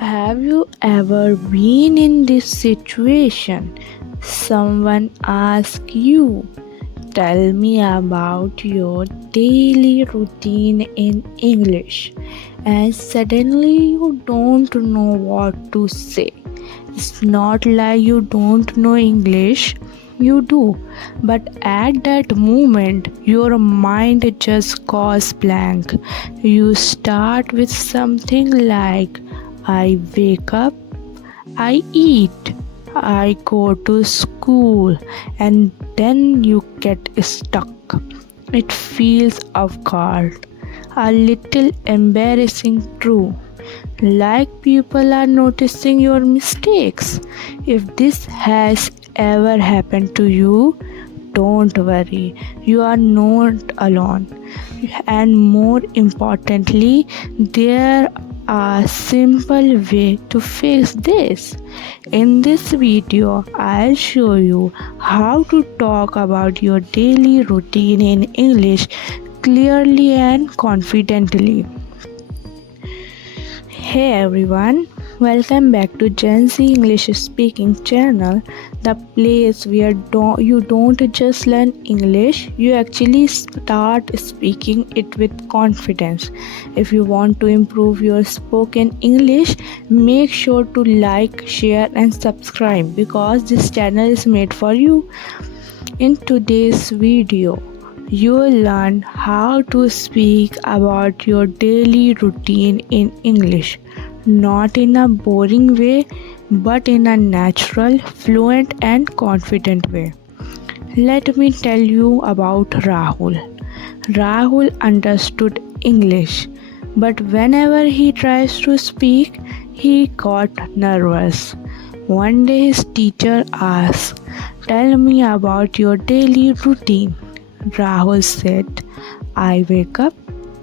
Have you ever been in this situation? Someone asks you, tell me about your daily routine in English, and suddenly you don't know what to say. It's not like you don't know English, you do, but at that moment, your mind just goes blank. You start with something like, I wake up, I eat, I go to school, and then you get stuck. It feels awkward, a little embarrassing, true. Like people are noticing your mistakes. If this has ever happened to you, don't worry, you are not alone. And more importantly, there a simple way to fix this. In this video, I'll show you how to talk about your daily routine in English clearly and confidently. Hey everyone, welcome back to Gen Z English Speaking channel, the place where you don't just learn English, you actually start speaking it with confidence. If you want to improve your spoken English, make sure to like, share and subscribe because this channel is made for you. In today's video, you will learn how to speak about your daily routine in English, not in a boring way, but in a natural, fluent, and confident way. Let me tell you about Rahul. Rahul understood English, but whenever he tries to speak, he got nervous. One day his teacher asked, tell me about your daily routine. Rahul said, I wake up,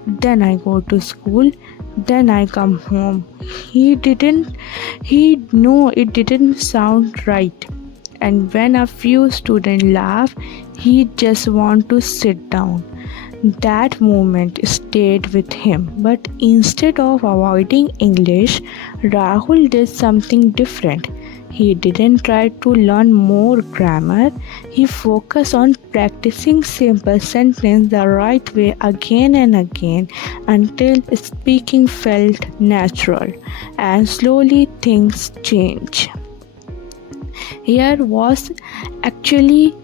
then I go to school, then I come home. He know it didn't sound right. And when a few students laugh, he just want to sit down. That moment stayed with him. But instead of avoiding English, Rahul did something different. He didn't try to learn more grammar. He focused on practicing simple sentences the right way again and again until speaking felt natural. And slowly things changed. Here was actually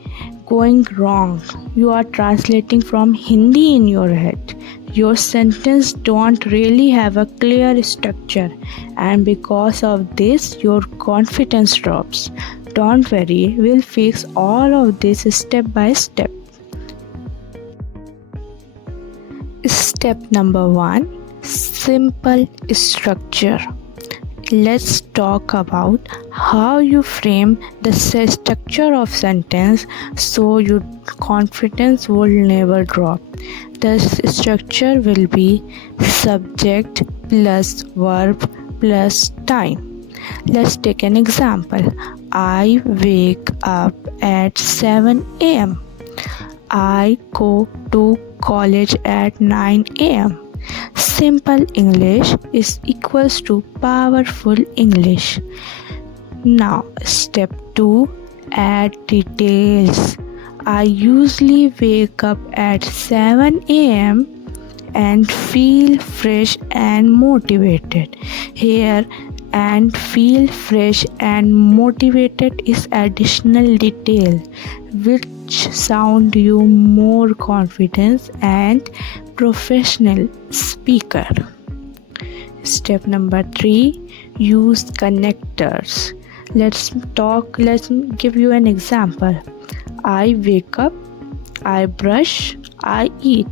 going wrong. You are translating from Hindi in your head. Your sentence don't really have a clear structure, and because of this your confidence drops. Don't worry, we'll fix all of this step by step. Step number 1, simple structure. Let's talk about how you frame the structure of sentence so your confidence will never drop. The structure will be subject plus verb plus time. Let's take an example. I wake up at 7 a.m. I go to college at 9 a.m. Simple English is equals to powerful English. Now, step 2, add details. I usually wake up at 7 a.m. and feel fresh and motivated. Here, and feel fresh and motivated is additional detail which sound you more confident and professional speaker. Step number 3, use connectors. Let's give you an example. I wake up, I brush, I eat.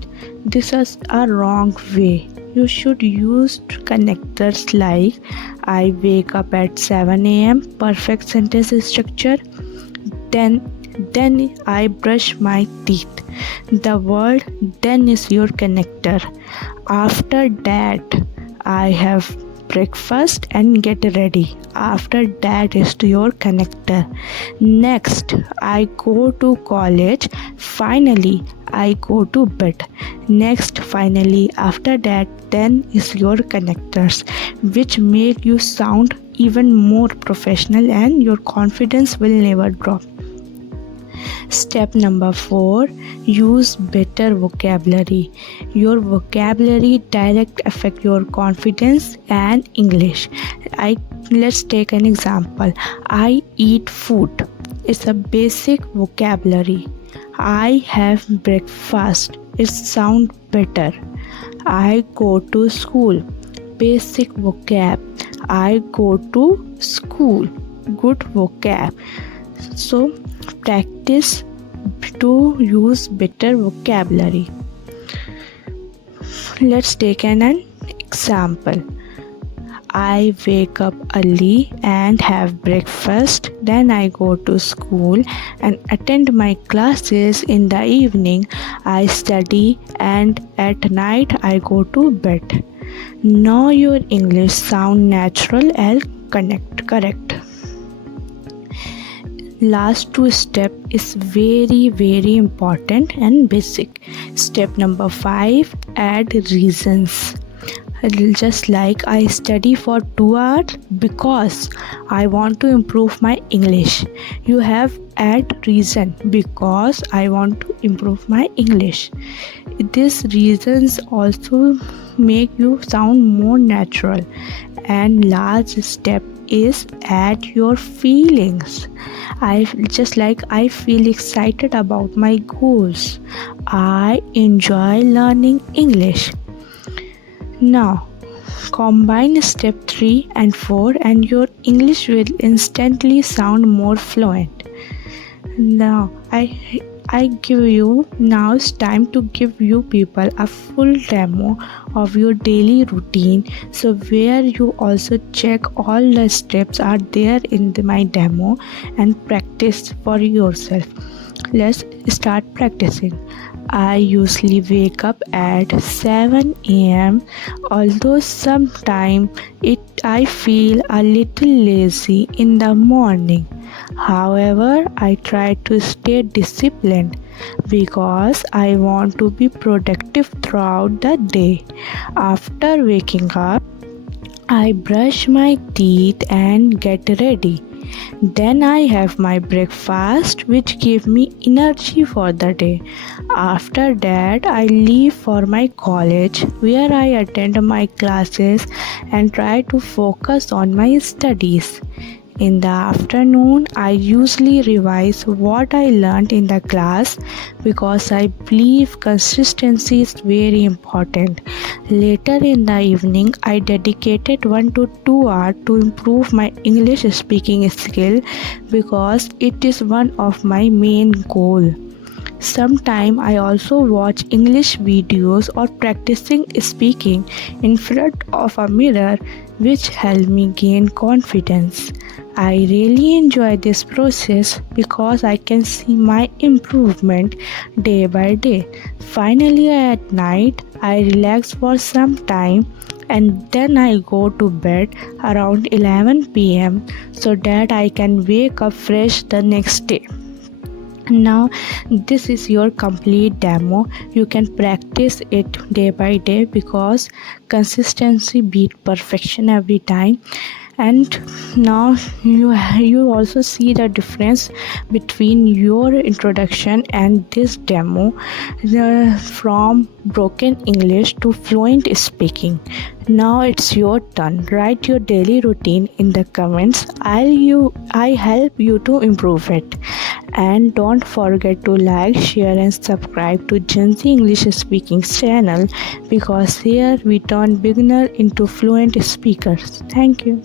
This is a wrong way. You should use connectors like I wake up at 7 a.m. Perfect sentence structure. Then I brush my teeth. The word then is your connector. After that, I have breakfast and get ready. After that is your connector. Next, I go to college. Finally, I go to bed. Next, finally, after that, then is your connectors, which make you sound even more professional and your confidence will never drop. Step number 4, use better vocabulary. Your vocabulary direct affect your confidence and English. Let's take an example. I eat food. It's a basic vocabulary. I have breakfast. It sounds better. I go to school. Basic vocab. I go to school. Good vocab. So practice to use better vocabulary. Let's take an example. I wake up early and have breakfast. Then I go to school and attend my classes. In the evening, I study, and at night I go to bed. Now your English sound natural and correct. Last 2 step is very important and basic. Step number 5, add reasons. Just like I study for 2 hours because I want to improve my English. You have add reason because I want to improve my English. These reasons also make you sound more natural. And last step is add your feelings. I feel excited about my goals. I enjoy learning English. Now combine step 3 and 4 and your English will instantly sound more fluent. Now now it's time to give you people a full demo of your daily routine, so where you also check all the steps are there in my demo and practice for yourself. Let's start practicing. I usually wake up at 7 a.m. although sometimes I feel a little lazy in the morning. However, I try to stay disciplined because I want to be productive throughout the day. After waking up, I brush my teeth and get ready. Then I have my breakfast, which gives me energy for the day. After that, I leave for my college, where I attend my classes and try to focus on my studies. In the afternoon, I usually revise what I learned in the class because I believe consistency is very important. Later in the evening, I dedicated 1 to 2 hours to improve my English speaking skill because it is one of my main goals. Sometimes I also watch English videos or practicing speaking in front of a mirror, which help me gain confidence. I really enjoy this process because I can see my improvement day by day. Finally, at night, I relax for some time and then I go to bed around 11 p.m. so that I can wake up fresh the next day. Now this is your complete demo. You can practice it day by day because consistency beats perfection every time. And now you also see the difference between your introduction and this demo, from broken English to fluent speaking. Now it's your turn. Write your daily routine in the comments. I help you to improve it. And don't forget to like, share and subscribe to Gen Z English Speaking channel because here we turn beginner into fluent speakers. Thank you.